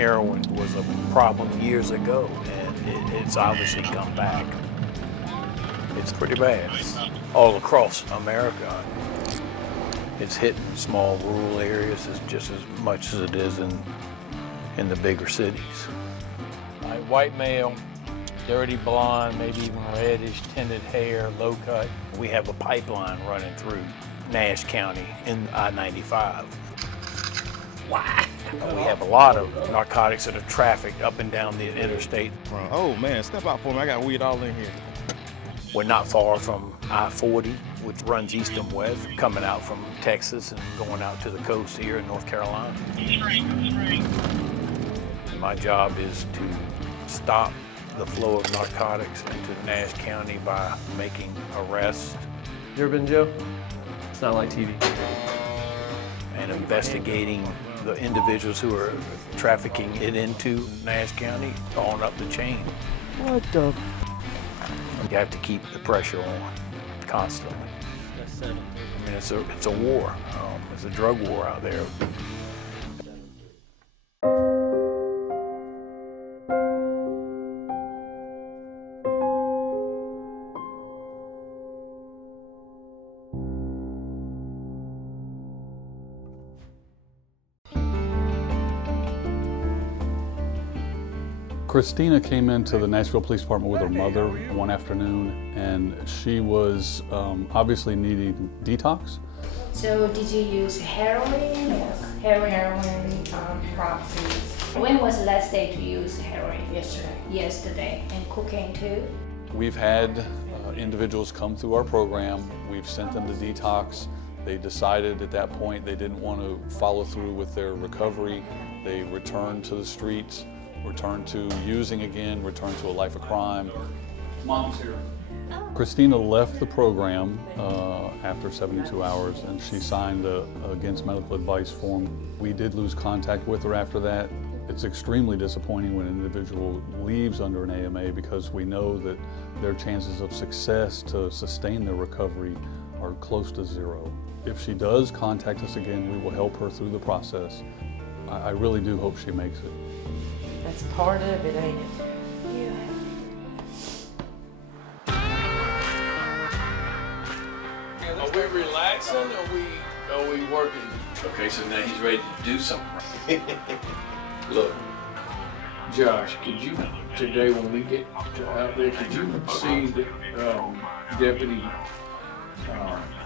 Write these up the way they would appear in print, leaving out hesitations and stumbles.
heroin was a problem years ago, and it's obviously come back. It's pretty bad. It's all across America. It's hitting small rural areas just as much as it is in the bigger cities. Like white male, dirty blonde, maybe even reddish, tinted hair, low cut. We have a pipeline running through Nash County in I-95. Wow. We have a lot of narcotics that are trafficked up and down the interstate. Oh man, step out for me, I got weed all in here. We're not far from I-40, which runs east and west, coming out from Texas and going out to the coast here in North Carolina. My job is to stop the flow of narcotics into Nash County by making arrests. You ever been in jail? It's not like TV. And investigating the individuals who are trafficking it into Nash County on up the chain. What the? You have to keep the pressure on constantly. I mean, it's a war. It's a drug war out there. Christina came into the Nashville Police Department with her mother one afternoon, and she was obviously needing detox. So did you use heroin or heroin proxies? When was the last day to use heroin? Yesterday. And cocaine too? We've had individuals come through our program. We've sent them to detox. They decided at that point they didn't want to follow through with their recovery. They returned to the streets, returned to using again, returned to a life of crime. Mom's here. Christina left the program after 72 hours, and she signed a against medical advice form. We did lose contact with her after that. It's extremely disappointing when an individual leaves under an AMA because we know that their chances of success to sustain their recovery are close to zero. If she does contact us again, we will help her through the process. I really do hope she makes it. That's part of it, ain't it? Yeah. Are we relaxing or are we working? Okay, so now he's ready to do something. Look, Josh, could you, today when we get out there, could you see that Deputy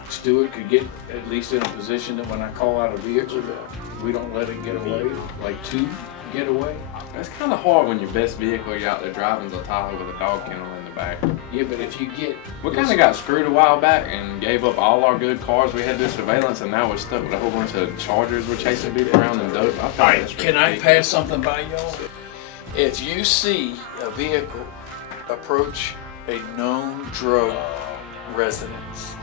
Stewart could get at least in a position that when I call out a vehicle that we don't let it get away, like two get away? It's kind of hard when your best vehicle you're out there driving is a Tahoe with a dog kennel in the back. Yeah, but if you get... We kind of got screwed a while back and gave up all our good cars. We had this surveillance and now we're stuck with a whole bunch of Chargers we're chasing people around and dope. All right, can I pass something by y'all? If you see a vehicle approach a known drug residence,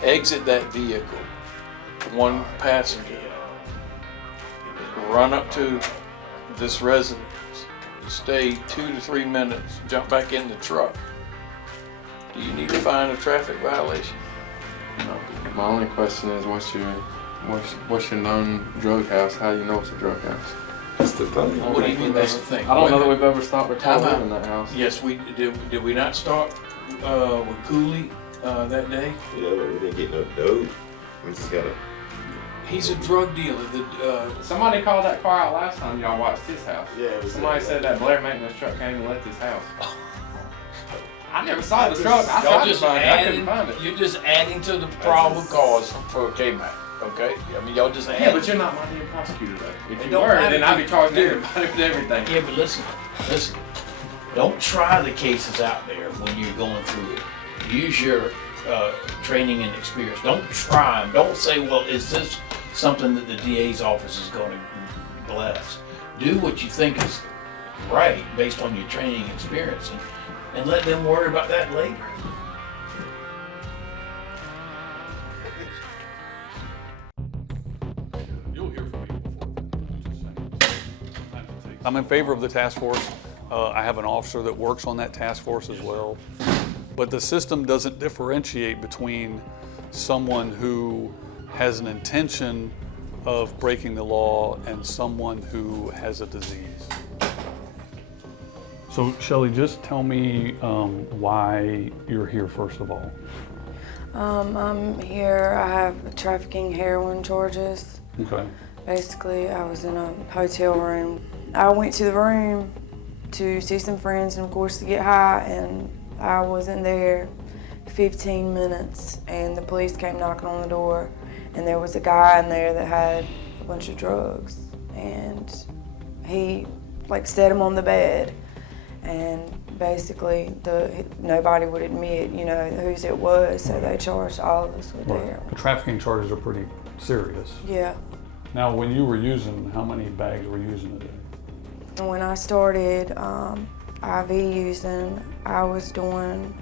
exit that vehicle, one passenger, run up to this residence, stay 2 to 3 minutes, jump back in the truck. Do you need to find a traffic violation? No. My only question is what's your known drug house? How do you know it's a drug house? That's the thing. What do you mean that's the thing? I don't know that we've ever stopped a car in that house. Yes, we did. Did we not start with Cooley that day? Yeah, but we didn't get no dope. We just got a... He's a drug dealer. Somebody called that car out last time y'all watched his house. Yeah, it was Somebody said that Blair maintenance truck came and left his house. I never saw the truck. I Y'all tried to just find it. I couldn't adding, find it. you're just adding to the probable cause for K-Mac, okay? I mean, y'all just adding. Yeah, but you're not my damn prosecutor though. If It you don't were, matter. then I'd be charging everybody with everything. Yeah, but listen. Don't try the cases out there when you're going through it. Use your training and experience. Don't try them. Don't say, well, is this something that the DA's office is going to bless? Do what you think is right based on your training and experience, and let them worry about that later. You'll hear from me before. I'm in favor of the task force. I have an officer that works on that task force as well. But the system doesn't differentiate between someone who has an intention of breaking the law and someone who has a disease. So Shelley, just tell me why you're here first of all. I'm here, I have trafficking heroin charges. Okay. Basically, I was in a hotel room. I went to the room to see some friends and of course to get high, and I was in there 15 minutes and the police came knocking on the door, and there was a guy in there that had a bunch of drugs, and he set him on the bed, and basically nobody would admit, whose it was, so they charged all of us with heroin. The trafficking charges are pretty serious. Yeah. Now, when you were using, how many bags were you using a day? When I started IV using, I was doing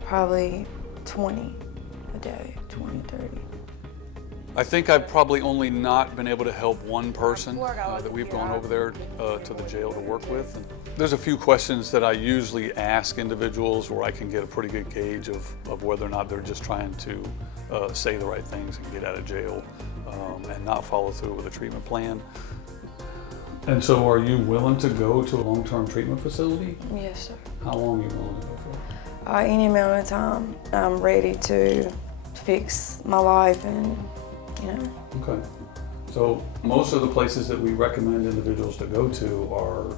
probably 20 a day, 20, 30. I think I've probably only not been able to help one person that we've gone over there to the jail to work with. And there's a few questions that I usually ask individuals where I can get a pretty good gauge of whether or not they're just trying to say the right things and get out of jail and not follow through with a treatment plan. And so are you willing to go to a long-term treatment facility? Yes, sir. How long are you willing to go for? Any amount of time. I'm ready to fix my life and, Okay. So most of the places that we recommend individuals to go to are,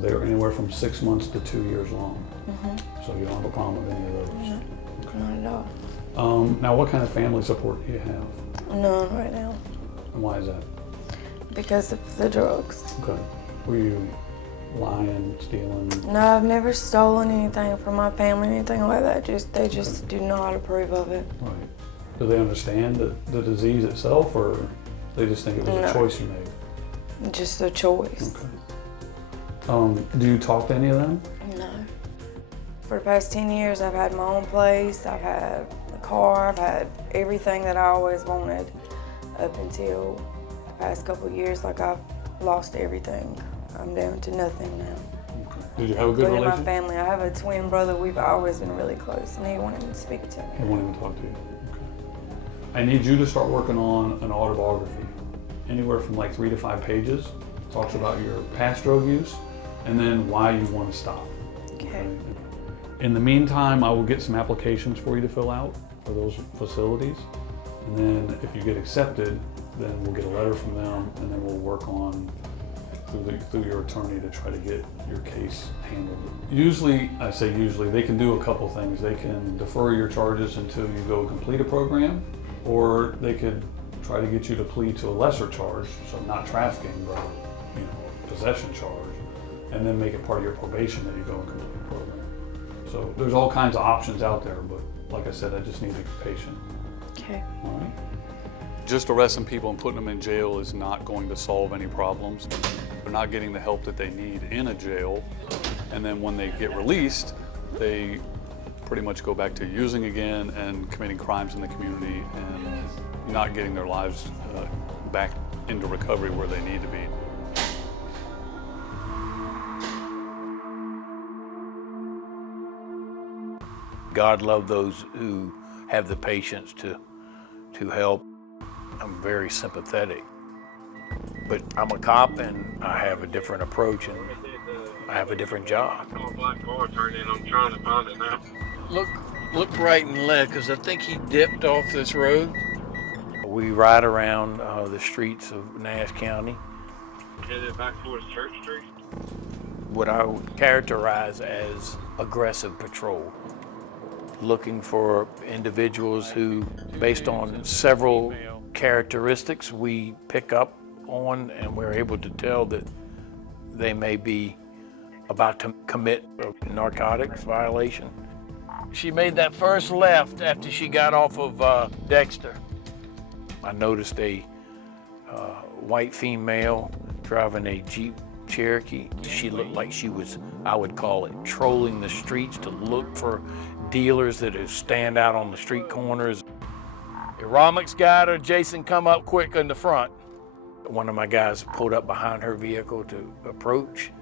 they're anywhere from 6 months to 2 years long. Mm-hmm. So you don't have a problem with any of those? No, Okay. not at all. Now, what kind of family support do you have? None right now. And why is that? Because of the drugs. Okay. Were you lying, stealing? No, I've never stolen anything from my family, anything like that. They just do not approve of it. Right. Do they understand the disease itself, or they just think it was a choice you made? Just a choice. Okay. Do you talk to any of them? No. For the past 10 years, I've had my own place, I've had a car, I've had everything that I always wanted up until the past couple of years. I've lost everything. I'm down to nothing now. Okay. Did you have a good Including relationship? my family. I have a twin brother. We've always been really close, and he wanted to speak to me. I won't even talk to you. Okay. I need you to start working on an autobiography, anywhere from 3 to 5 pages. Talks about your past drug use and then why you want to stop. Okay. In the meantime, I will get some applications for you to fill out for those facilities. And then if you get accepted, then we'll get a letter from them, and then we'll work on through your attorney to try to get your case handled. Usually, I say usually, they can do a couple things. They can defer your charges until you go complete a program, or they could try to get you to plead to a lesser charge, so not trafficking, but possession charge, and then make it part of your probation that you go and complete the program. So there's all kinds of options out there, but like I said, I just need to be patient. Okay. All right. Just arresting people and putting them in jail is not going to solve any problems. They're not getting the help that they need in a jail, and then when they get released, they pretty much go back to using again and committing crimes in the community and not getting their lives back into recovery where they need to be. God love those who have the patience to help. I'm very sympathetic, but I'm a cop and I have a different approach and I have a different job. Black car turned in. I'm trying to find it now. Look right and left, because I think he dipped off this road. We ride around the streets of Nash County. Headed back towards Church Street. What I would characterize as aggressive patrol. Looking for individuals who, based on several characteristics we pick up on, and we're able to tell that they may be about to commit a narcotics violation. She made that first left after she got off of Dexter. I noticed a white female driving a Jeep Cherokee. She looked like she was, I would call it, trolling the streets to look for dealers that stand out on the street corners. Romix got her. Jason, come up quick in the front. One of my guys pulled up behind her vehicle to approach.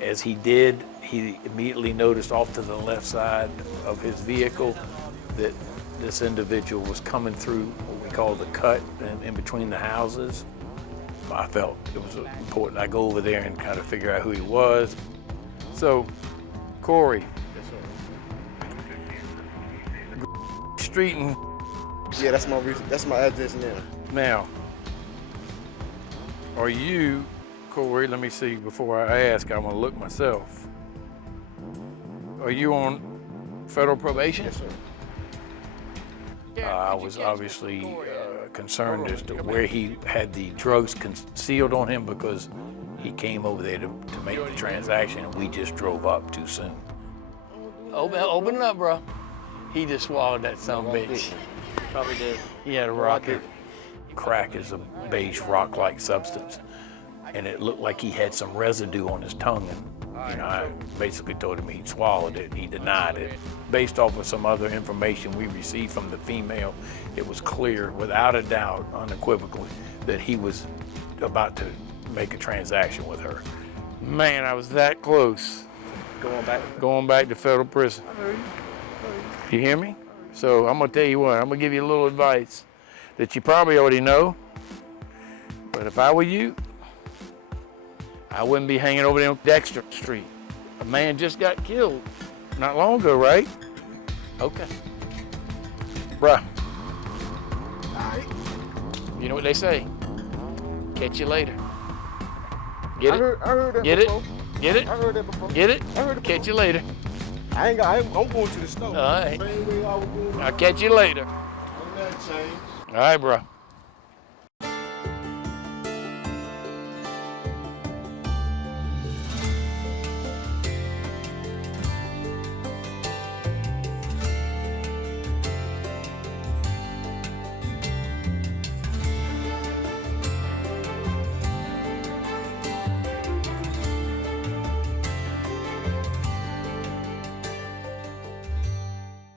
As he did, he immediately noticed off to the left side of his vehicle that this individual was coming through what we call the cut in between the houses. I felt it was important I go over there and kind of figure out who he was. So, Corey. Street and Yeah, that's my address now. now. Are you, Corey? Let me see before I ask. I'm gonna look myself. Are you on federal probation? Yes, sir. I was obviously concerned as to where he had the drugs concealed on him because he came over there to make the transaction and we just drove up too soon. Open it up, bro. He just swallowed that son of a bitch. Probably did. He had a rocket. Crack is a beige rock-like substance, and it looked like he had some residue on his tongue. And I basically told him he'd swallowed it. He denied it. Based off of some other information we received from the female, it was clear, without a doubt, unequivocally, that he was about to make a transaction with her. Man, I was that close. Going back to federal prison. You hear me? So I'm gonna tell you what, I'm gonna give you a little advice that you probably already know, but if I were you, I wouldn't be hanging over there on Dexter Street. A man just got killed not long ago, right? Okay. Bruh. You know what they say? Catch you later. Get it? I heard that Get before. it? Get it? I heard that before. Get it? I heard it Catch you later. I'm going to the store. All right. Same way I was going. I'll catch you later. Ain't nothing changed. All right, bro.